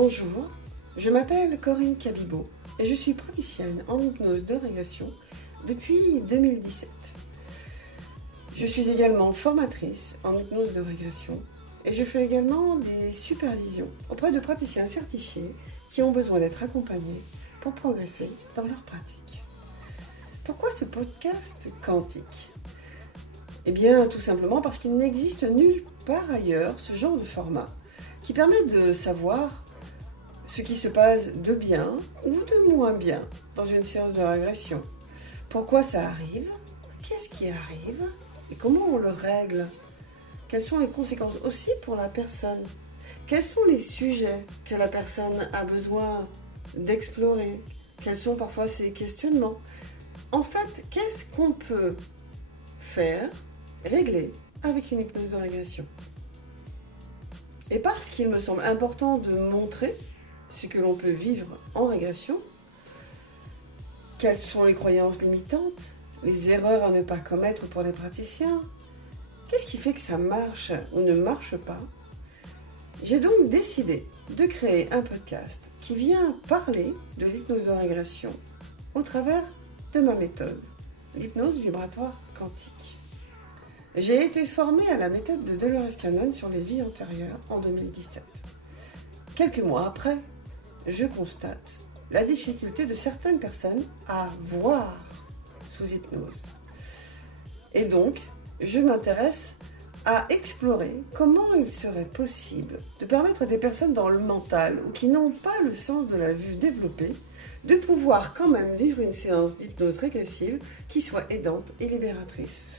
Bonjour, je m'appelle Corinne Cabibot et je suis praticienne en hypnose de régression depuis 2017. Je suis également formatrice en hypnose de régression et je fais également des supervisions auprès de praticiens certifiés qui ont besoin d'être accompagnés pour progresser dans leur pratique. Pourquoi ce podcast quantique ? Eh bien, tout simplement parce qu'il n'existe nulle part ailleurs ce genre de format qui permet de savoir ce qui se passe de bien ou de moins bien dans une séance de régression. Pourquoi ça arrive ? Qu'est-ce qui arrive ? Et comment on le règle ? Quelles sont les conséquences aussi pour la personne ? Quels sont les sujets que la personne a besoin d'explorer ? Quels sont parfois ses questionnements ? En fait, qu'est-ce qu'on peut faire, régler avec une hypnose de régression ? Et parce qu'il me semble important de montrer ce que l'on peut vivre en régression, quelles sont les croyances limitantes, les erreurs à ne pas commettre pour les praticiens, qu'est-ce qui fait que ça marche ou ne marche pas, j'ai donc décidé de créer un podcast qui vient parler de l'hypnose de régression au travers de ma méthode, l'hypnose vibratoire quantique. J'ai été formée à la méthode de Dolores Cannon sur les vies antérieures en 2017. Quelques mois après, je constate la difficulté de certaines personnes à voir sous hypnose. Et donc, je m'intéresse à explorer comment il serait possible de permettre à des personnes dans le mental ou qui n'ont pas le sens de la vue développé de pouvoir quand même vivre une séance d'hypnose régressive qui soit aidante et libératrice.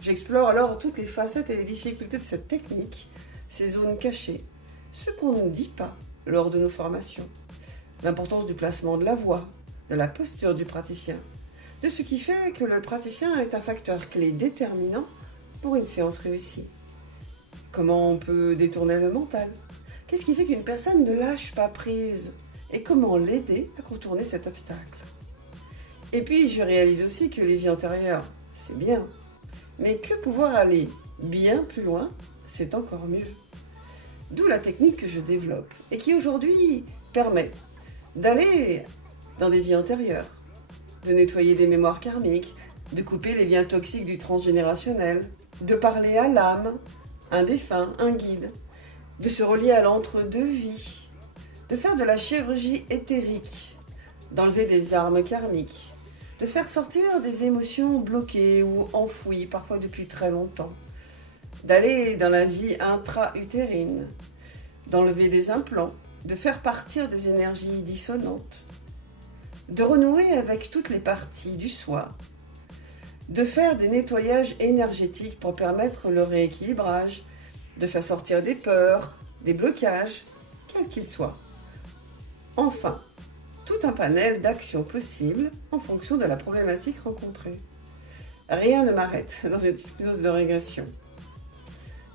J'explore alors toutes les facettes et les difficultés de cette technique, ces zones cachées, ce qu'on ne dit pas lors de nos formations, l'importance du placement de la voix, de la posture du praticien, de ce qui fait que le praticien est un facteur clé déterminant pour une séance réussie. Comment on peut détourner le mental ? Qu'est-ce qui fait qu'une personne ne lâche pas prise ? Et comment l'aider à contourner cet obstacle ? Et puis je réalise aussi que les vies antérieures, c'est bien, mais que pouvoir aller bien plus loin, c'est encore mieux. D'où la technique que je développe et qui aujourd'hui permet d'aller dans des vies antérieures, de nettoyer des mémoires karmiques, de couper les liens toxiques du transgénérationnel, de parler à l'âme, un défunt, un guide, de se relier à l'entre-deux-vie, de faire de la chirurgie éthérique, d'enlever des armes karmiques, de faire sortir des émotions bloquées ou enfouies, parfois depuis très longtemps, d'aller dans la vie intra-utérine, d'enlever des implants, de faire partir des énergies dissonantes, de renouer avec toutes les parties du soi, de faire des nettoyages énergétiques pour permettre le rééquilibrage, de faire sortir des peurs, des blocages, quels qu'ils soient. Enfin, tout un panel d'actions possibles en fonction de la problématique rencontrée. Rien ne m'arrête dans cette hypnose de régression.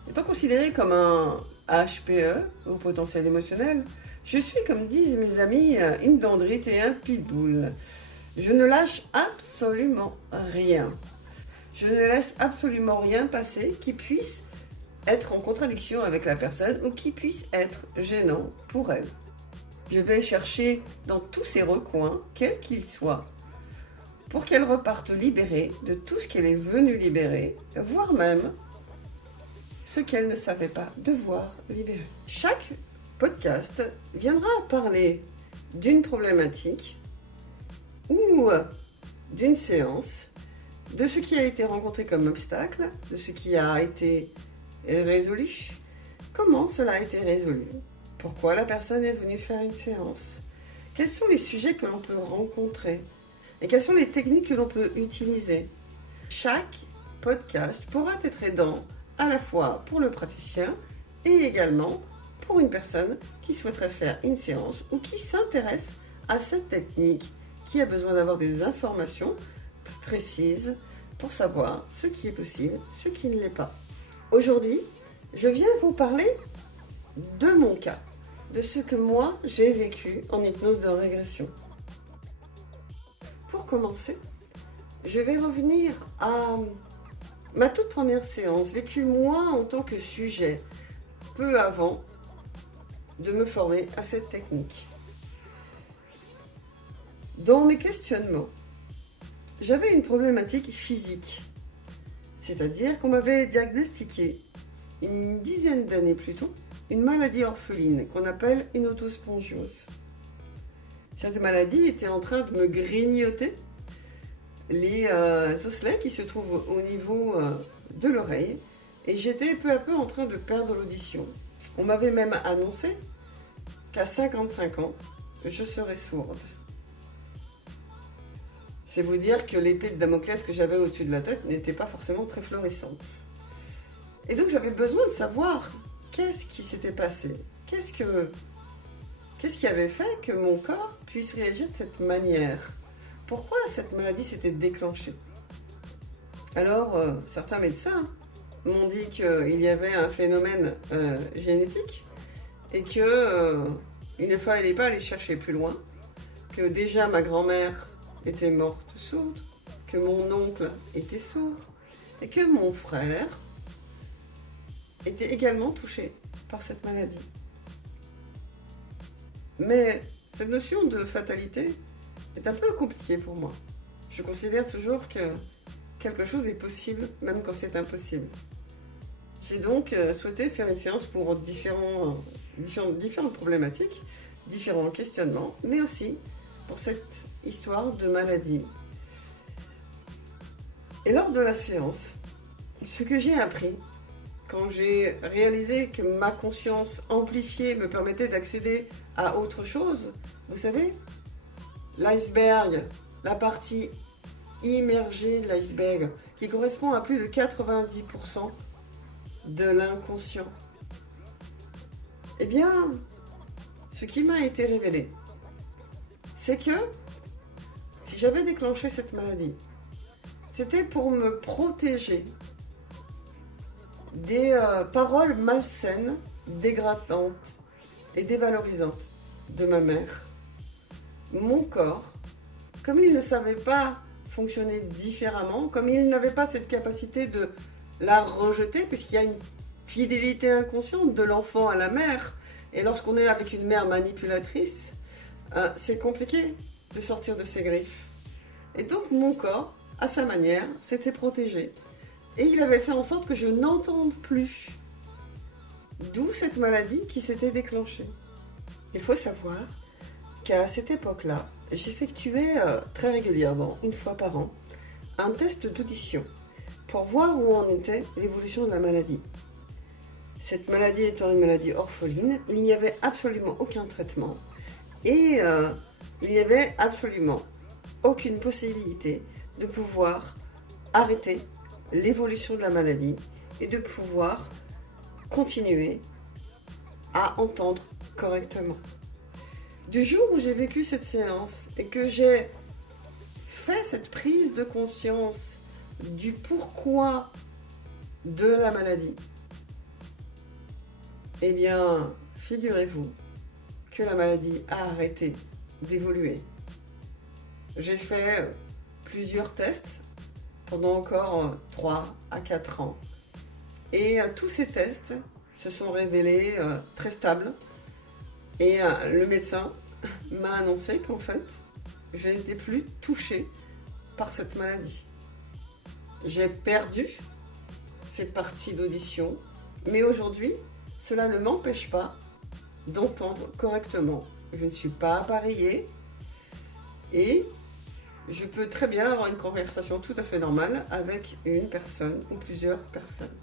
Étant considéré comme un HPE, au potentiel émotionnel, je suis, comme disent mes amis, une dendrite et un pitbull. Je ne lâche absolument rien. Je ne laisse absolument rien passer qui puisse être en contradiction avec la personne ou qui puisse être gênant pour elle. Je vais chercher dans tous ces recoins, quels qu'ils soient, pour qu'elle reparte libérée de tout ce qu'elle est venue libérer, voire même ce qu'elle ne savait pas devoir libérer. Chaque podcast viendra parler d'une problématique ou d'une séance, de ce qui a été rencontré comme obstacle, de ce qui a été résolu, comment cela a été résolu, pourquoi la personne est venue faire une séance, quels sont les sujets que l'on peut rencontrer et quelles sont les techniques que l'on peut utiliser. Chaque podcast pourra être aidant à la fois pour le praticien et également pour une personne qui souhaiterait faire une séance ou qui s'intéresse à cette technique, qui a besoin d'avoir des informations plus précises pour savoir ce qui est possible, ce qui ne l'est pas. Aujourd'hui, je viens vous parler de mon cas, de ce que moi j'ai vécu en hypnose de régression. Pour commencer, je vais revenir à ma toute première séance, vécue moi en tant que sujet, peu avant de me former à cette technique. Dans mes questionnements, j'avais une problématique physique, c'est-à-dire qu'on m'avait diagnostiqué une dizaine d'années plus tôt une maladie orpheline qu'on appelle une autospongiose. Cette maladie était en train de me grignoter les osselets qui se trouvent au niveau de l'oreille et j'étais peu à peu en train de perdre l'audition. On m'avait même annoncé qu'à 55 ans, je serais sourde. C'est vous dire que l'épée de Damoclès que j'avais au-dessus de la tête n'était pas forcément très florissante. Et donc j'avais besoin de savoir qu'est-ce qui s'était passé, qu'est-ce qui avait fait que mon corps puisse réagir de cette manière. Pourquoi cette maladie s'était déclenchée? Alors, certains médecins m'ont dit qu'il y avait un phénomène génétique et qu'il ne fallait pas aller chercher plus loin, que déjà ma grand-mère était morte sourde, que mon oncle était sourd et que mon frère était également touché par cette maladie. Mais cette notion de fatalité est un peu compliquée pour moi. Je considère toujours que quelque chose est possible, même quand c'est impossible. J'ai donc souhaité faire une séance pour différentes problématiques, différents questionnements, mais aussi pour cette histoire de maladie. Et lors de la séance, ce que j'ai appris, quand j'ai réalisé que ma conscience amplifiée me permettait d'accéder à autre chose, vous savez, l'iceberg, la partie immergée de l'iceberg, qui correspond à plus de 90% de l'inconscient. Eh bien, ce qui m'a été révélé, c'est que si j'avais déclenché cette maladie, c'était pour me protéger des paroles malsaines, dégradantes et dévalorisantes de ma mère. Mon corps, comme il ne savait pas fonctionner différemment, comme il n'avait pas cette capacité de la rejeter, puisqu'il y a une fidélité inconsciente de l'enfant à la mère, et lorsqu'on est avec une mère manipulatrice, c'est compliqué de sortir de ses griffes. Et donc mon corps, à sa manière, s'était protégé. Et il avait fait en sorte que je n'entende plus. D'où cette maladie qui s'était déclenchée. Il faut savoir qu'à cette époque-là, j'effectuais très régulièrement, une fois par an, un test d'audition pour voir où en était l'évolution de la maladie. Cette maladie étant une maladie orpheline, il n'y avait absolument aucun traitement et il n'y avait absolument aucune possibilité de pouvoir arrêter l'évolution de la maladie et de pouvoir continuer à entendre correctement. Du jour où j'ai vécu cette séance et que j'ai fait cette prise de conscience du pourquoi de la maladie, eh bien, figurez-vous que la maladie a arrêté d'évoluer. J'ai fait plusieurs tests pendant encore 3 à 4 ans. Et tous ces tests se sont révélés très stables. Et le médecin m'a annoncé qu'en fait, je n'étais plus touchée par cette maladie. J'ai perdu cette partie d'audition, mais aujourd'hui, cela ne m'empêche pas d'entendre correctement. Je ne suis pas appareillée et je peux très bien avoir une conversation tout à fait normale avec une personne ou plusieurs personnes.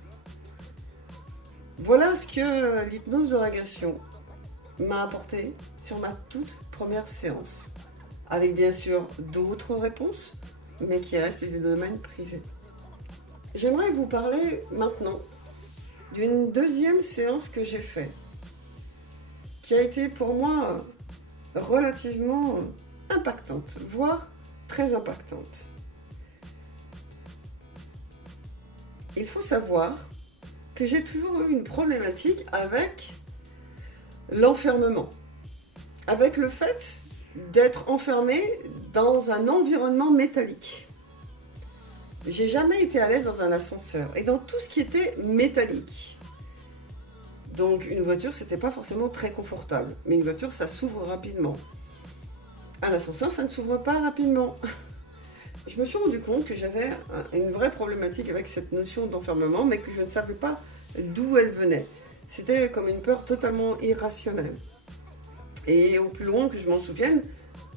Voilà ce que l'hypnose de régression m'a apporté sur ma toute première séance, avec bien sûr d'autres réponses, mais qui restent du domaine privé. J'aimerais vous parler maintenant d'une deuxième séance que j'ai faite, qui a été pour moi relativement impactante, voire très impactante. Il faut savoir que j'ai toujours eu une problématique avec l'enfermement, avec le fait d'être enfermée dans un environnement métallique. J'ai jamais été à l'aise dans un ascenseur et dans tout ce qui était métallique. Donc une voiture, c'était pas forcément très confortable. Mais une voiture, ça s'ouvre rapidement. Un ascenseur, ça ne s'ouvre pas rapidement. Je me suis rendu compte que j'avais une vraie problématique avec cette notion d'enfermement, mais que je ne savais pas d'où elle venait. C'était comme une peur totalement irrationnelle. Et au plus loin que je m'en souvienne,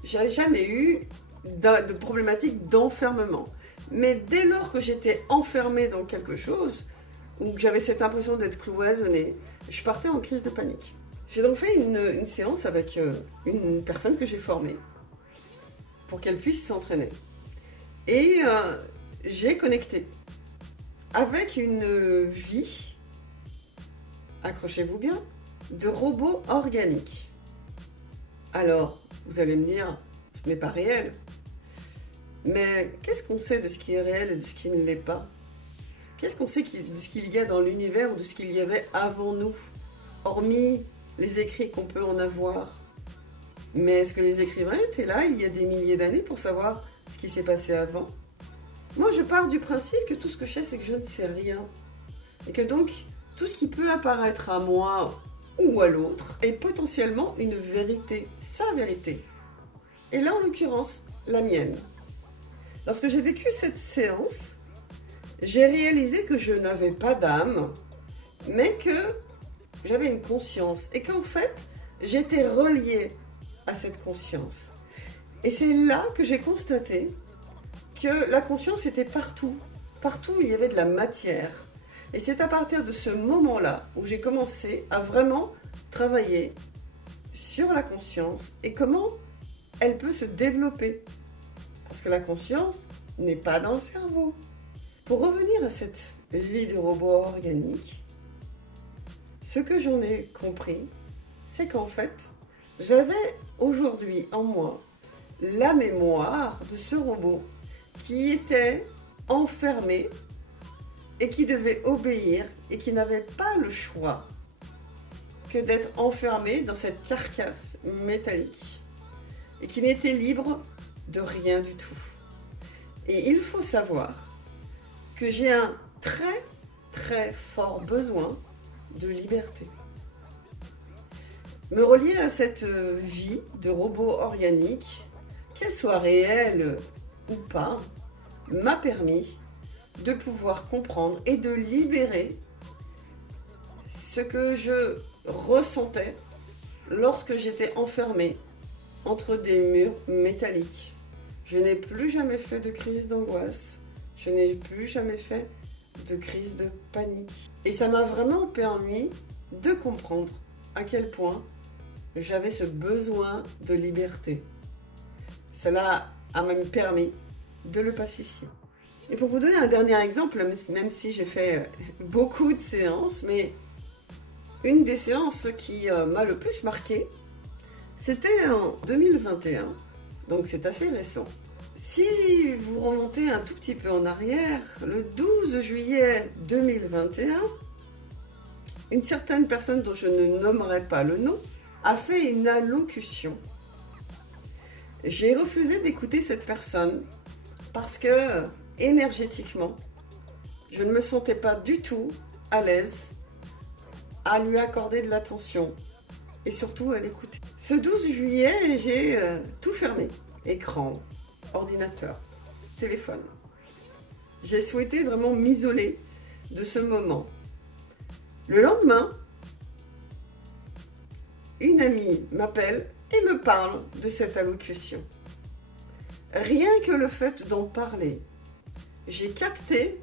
j'avais jamais eu de problématique d'enfermement. Mais dès lors que j'étais enfermée dans quelque chose, ou que j'avais cette impression d'être cloisonnée, je partais en crise de panique. J'ai donc fait une séance avec une personne que j'ai formée pour qu'elle puisse s'entraîner. Et j'ai connecté avec une vie, accrochez-vous bien, de robot organique. Alors, vous allez me dire, ce n'est pas réel. Mais qu'est-ce qu'on sait de ce qui est réel et de ce qui ne l'est pas? Qu'est-ce qu'on sait de ce qu'il y a dans l'univers ou de ce qu'il y avait avant nous, hormis les écrits qu'on peut en avoir? Mais est-ce que les écrivains étaient là il y a des milliers d'années pour savoir ce qui s'est passé avant? Moi, je pars du principe que tout ce que je sais, c'est que je ne sais rien. Et que donc, tout ce qui peut apparaître à moi ou à l'autre est potentiellement une vérité, sa vérité. Et là, en l'occurrence, la mienne. Lorsque j'ai vécu cette séance, j'ai réalisé que je n'avais pas d'âme, mais que j'avais une conscience. Et qu'en fait, j'étais reliée à cette conscience. Et c'est là que j'ai constaté que la conscience était partout. Partout, il y avait de la matière. Et c'est à partir de ce moment-là où j'ai commencé à vraiment travailler sur la conscience et comment elle peut se développer. Parce que la conscience n'est pas dans le cerveau. Pour revenir à cette vie de robot organique, ce que j'en ai compris, c'est qu'en fait, j'avais aujourd'hui en moi la mémoire de ce robot qui était enfermé et qui devait obéir et qui n'avait pas le choix que d'être enfermé dans cette carcasse métallique et qui n'était libre de rien du tout. Et il faut savoir que j'ai un très très fort besoin de liberté. Me relier à cette vie de robot organique, qu'elle soit réelle ou pas, m'a permis de pouvoir comprendre et de libérer ce que je ressentais lorsque j'étais enfermée entre des murs métalliques. Je n'ai plus jamais fait de crise d'angoisse, je n'ai plus jamais fait de crise de panique. Et ça m'a vraiment permis de comprendre à quel point j'avais ce besoin de liberté. Cela a même permis de le pacifier. Et pour vous donner un dernier exemple, même si j'ai fait beaucoup de séances, mais une des séances qui m'a le plus marquée, c'était en 2021, donc c'est assez récent. Si vous remontez un tout petit peu en arrière, le 12 juillet 2021, une certaine personne dont je ne nommerai pas le nom a fait une allocution. J'ai refusé d'écouter cette personne parce que énergétiquement, je ne me sentais pas du tout à l'aise à lui accorder de l'attention et surtout à l'écouter. Ce 12 juillet, j'ai tout fermé. Écran, ordinateur, téléphone. J'ai souhaité vraiment m'isoler de ce moment. Le lendemain, une amie m'appelle et me parle de cette allocution. Rien que le fait d'en parler, j'ai capté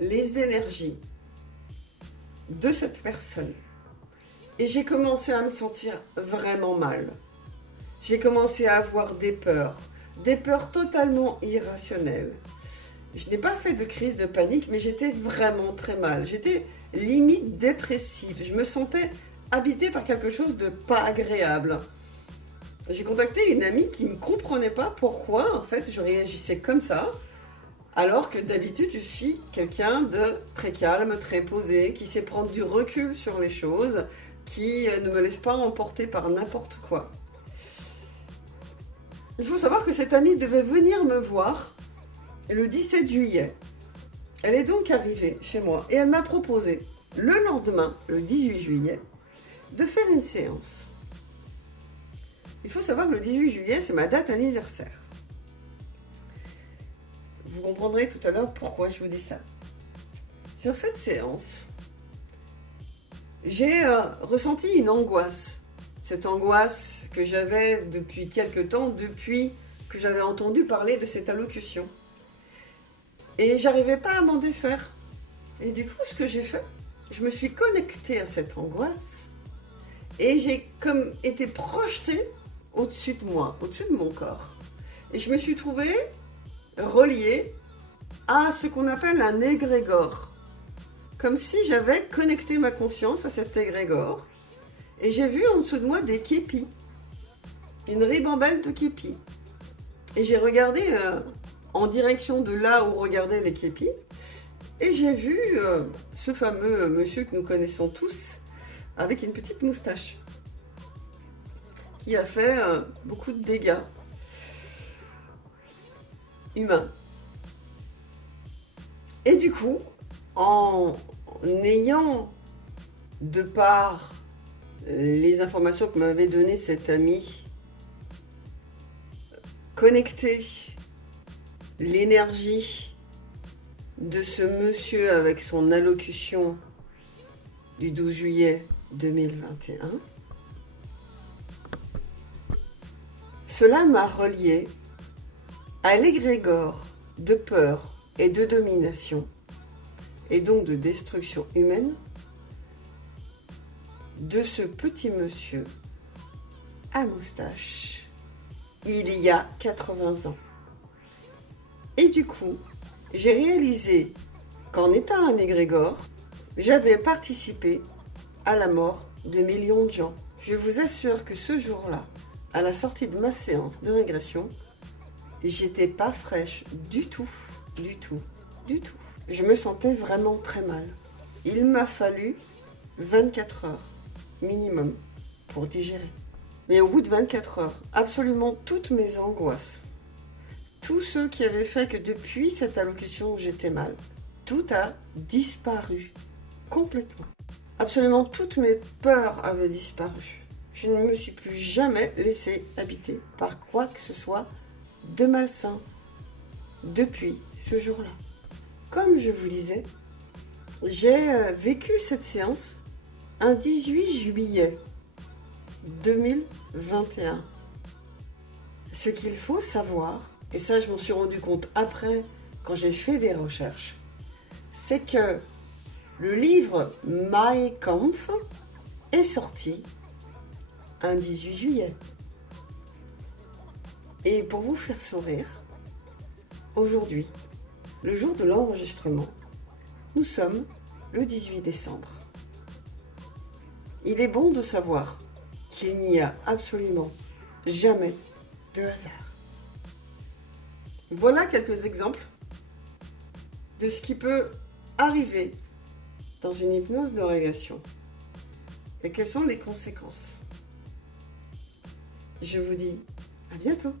les énergies de cette personne. Et j'ai commencé à me sentir vraiment mal. J'ai commencé à avoir des peurs totalement irrationnelles. Je n'ai pas fait de crise de panique, mais j'étais vraiment très mal. J'étais limite dépressive. Je me sentais habitée par quelque chose de pas agréable. J'ai contacté une amie qui ne comprenait pas pourquoi, en fait, je réagissais comme ça, alors que d'habitude, je suis quelqu'un de très calme, très posé, qui sait prendre du recul sur les choses, qui ne me laisse pas emporter par n'importe quoi. Il faut savoir que cette amie devait venir me voir le 17 juillet. Elle est donc arrivée chez moi et elle m'a proposé le lendemain, le 18 juillet, de faire une séance. Il faut savoir que le 18 juillet, c'est ma date anniversaire. Vous comprendrez tout à l'heure pourquoi je vous dis ça. Sur cette séance, j'ai ressenti une angoisse. Cette angoisse que j'avais depuis quelque temps, depuis que j'avais entendu parler de cette allocution. Et j'arrivais pas à m'en défaire. Et du coup, ce que j'ai fait, je me suis connectée à cette angoisse et j'ai comme été projetée au-dessus de moi, au-dessus de mon corps. Et je me suis trouvée reliée à ce qu'on appelle un égrégore. Comme si j'avais connecté ma conscience à cet égrégore. Et j'ai vu en dessous de moi des képis. Une ribambelle de képis. Et j'ai regardé en direction de là où regardaient les képis. Et j'ai vu ce fameux monsieur que nous connaissons tous, avec une petite moustache, qui a fait beaucoup de dégâts humains. Et du coup, en ayant, de par les informations que m'avait données cet ami, connecté l'énergie de ce monsieur avec son allocution du 12 juillet 2021, cela m'a relié à l'égrégore de peur et de domination, et donc de destruction humaine, de ce petit monsieur à moustache, il y a 80 ans. Et du coup, j'ai réalisé qu'en étant un égrégore, j'avais participé à la mort de millions de gens. Je vous assure que ce jour-là, à la sortie de ma séance de régression, j'étais pas fraîche du tout, du tout, du tout. Je me sentais vraiment très mal. Il m'a fallu 24 heures minimum pour digérer. Mais au bout de 24 heures, absolument toutes mes angoisses, tous ceux qui avaient fait que depuis cette allocution j'étais mal, tout a disparu complètement. Absolument toutes mes peurs avaient disparu. Je ne me suis plus jamais laissée habiter par quoi que ce soit de malsain depuis ce jour-là. Comme je vous disais, j'ai vécu cette séance un 18 juillet 2021. Ce qu'il faut savoir, et ça je m'en suis rendu compte après quand j'ai fait des recherches, c'est que le livre Mein Kampf est sorti un 18 juillet. Et pour vous faire sourire, aujourd'hui, le jour de l'enregistrement, nous sommes le 18 décembre. Il est bon de savoir qu'il n'y a absolument jamais de hasard. Voilà quelques exemples de ce qui peut arriver dans une hypnose de régression et quelles sont les conséquences. Je vous dis à bientôt.